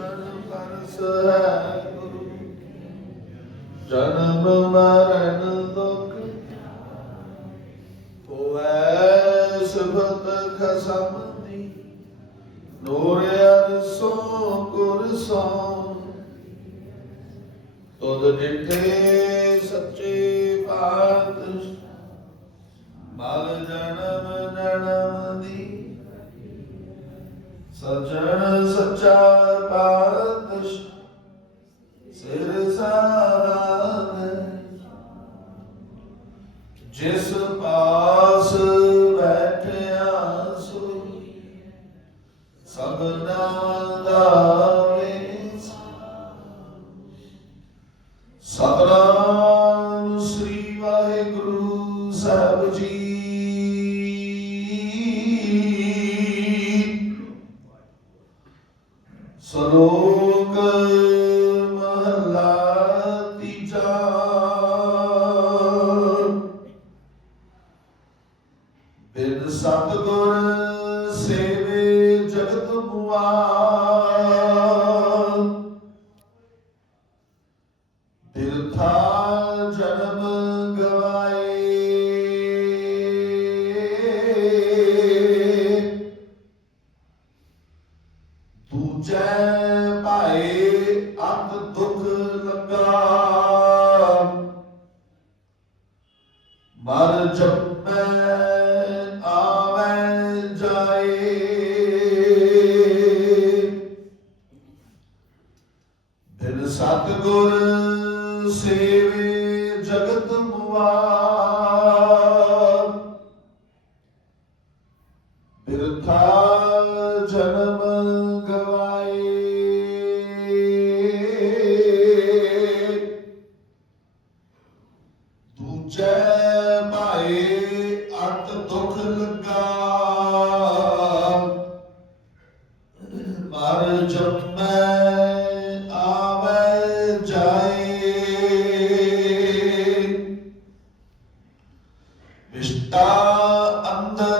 ਦਰਸ਼ਨ purse ਹੈ ਗੁਰੂ ਜਨਮ ਮਰਨ ਦੁਖ ਹੋਐ ਸੁਭਤ ਖਸਮ ਦੀ। ਨੂਰ ਅਰਸੋਂ ਕੁਰਸੋਂ ਤੁਧ ਡਿਠੇ ਸੱਚੇ ਪਾਤਸ਼ਾਹ ਮਲ ਜਨਮ ਜਨਮ ਦੀ। ਸਜਣ ਸੱਚਾ ਪਾਤਸ਼ਾਹ ਸਿਰ ਸਾਧ ਜਿਸ ਪਾਸ ਬੈਠਿਆ ਸੋਈ ਸਭਨਾ ਦਾ say ਬਿਰਥਾ ਜਨਮ ਗਵਾਏ ਦੂਜੈ ਭਾਏ ਅੰਤ ਦੁਖ ਲੱਗਾ ਮਰ ਜੰਮੈ ਆਵੈ ਜਾਏ ਵਿਸ਼ਟਾ ਅੰਦਰ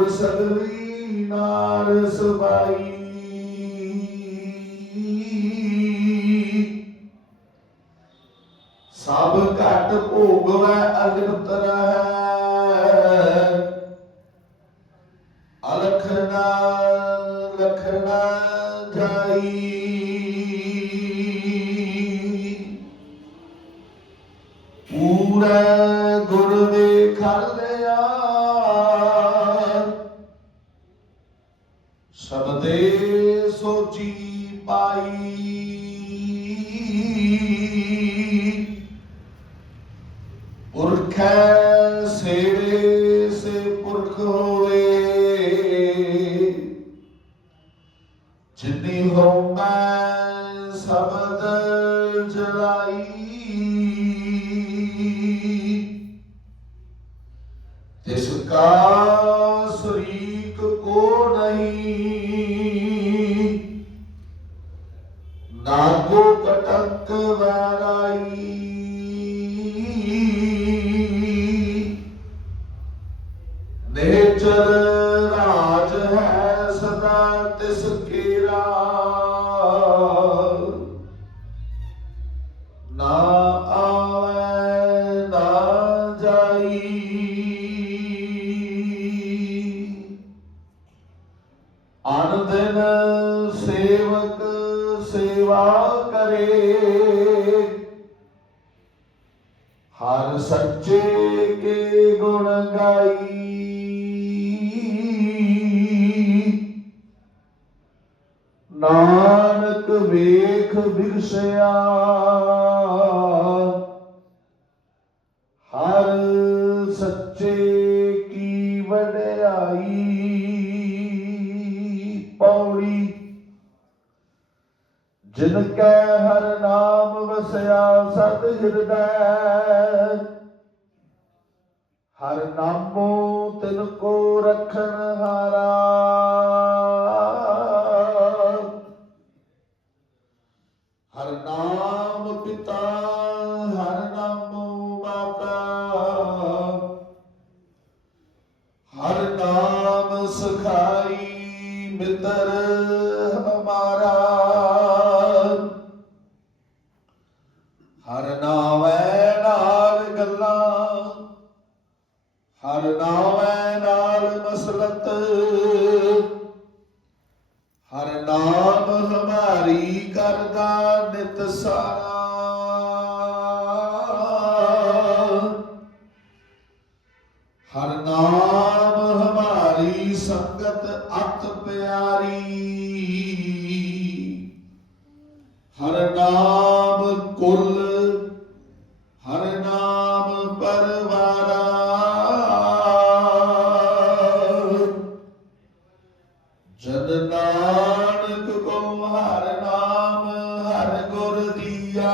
ਹੋਰ ਸਗਲੀ ਨਾਰ ਸਬਾਈ ਸਭ ਘਟ ਭੋਗਵੈ ਅਗਨਤ ਰਹੈ ਅਲਖਨਾ ਲਖਣਾ ਜਾਈ। ਸਬਦੇ ਸੋਚੀ ਪਾਈ। ਪੁਰਖੈ ਸੇਵੇ ਸੇ ਪੁਰਖ ਹੋਵੇ। ਜਿਨੀ ਹੋਮੈ ਸਬਦ ਜਲਾਈ। ਤਿਸ ਕਾ ਸਰੀਕ ਕੋ ਨਹੀਂ। the right ਹਰ ਸੱਚੇ ਕੇ ਗੁਣ ਗਾਈ। ਨਾਨਕ ਵੇਖ ਬਿਰਸਿਆ ਹਰ ਸੱਚੇ ਕੀ ਵਡਿਆਈ। ਪੌੜੀ ਜਿਨ ਕੈ ਵਸਿਆ ਸਤ ਹਿਰਦੈ ਹਰ ਨਾਮੋ ਤਿਨ ਕੋ ਰਖਣ ਹਾਰਾ। ਹਰ ਨਾਮ ਪਿਤਾ ਹਰ ਨਾਮੈ ਨਾਲ ਗੱਲਾਂ, ਹਰ ਨਾਮੈ ਨਾਲ ਮਸਲਤ, ਹਰ ਨਾਮ ਹਮਾਰੀ ਕਰਦਾ ਨਿਤ ਸਾਰਾ। ਹਰ ਨਾਮ ਹਮਾਰੀ ਸੰਗਤ ਅਤ ਪਿਆਰੀ, ਹਰ ਨਾਮ ਕੁਲ ਨਾਨਕ ਹਰ ਨਾਮ, ਹਰ ਗੁਰ ਦੀਆ।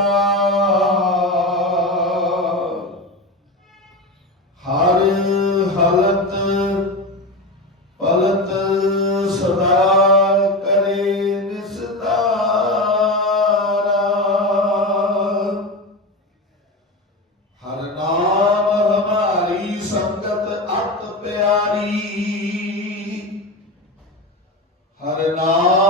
ਹਰ ਹਲਤ ਪਲਤ ਸਦਾ ਕਰੇ ਨਿਸਤਾਰਾ। ਹਰ ਨਾਮ ਹਮਾਰੀ ਸੰਗਤ ਅਤ ਪਿਆਰੀ। ਹਰ ਨਾਮ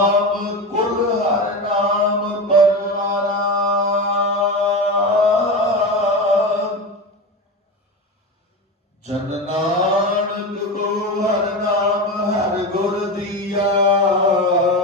ਦੀਆ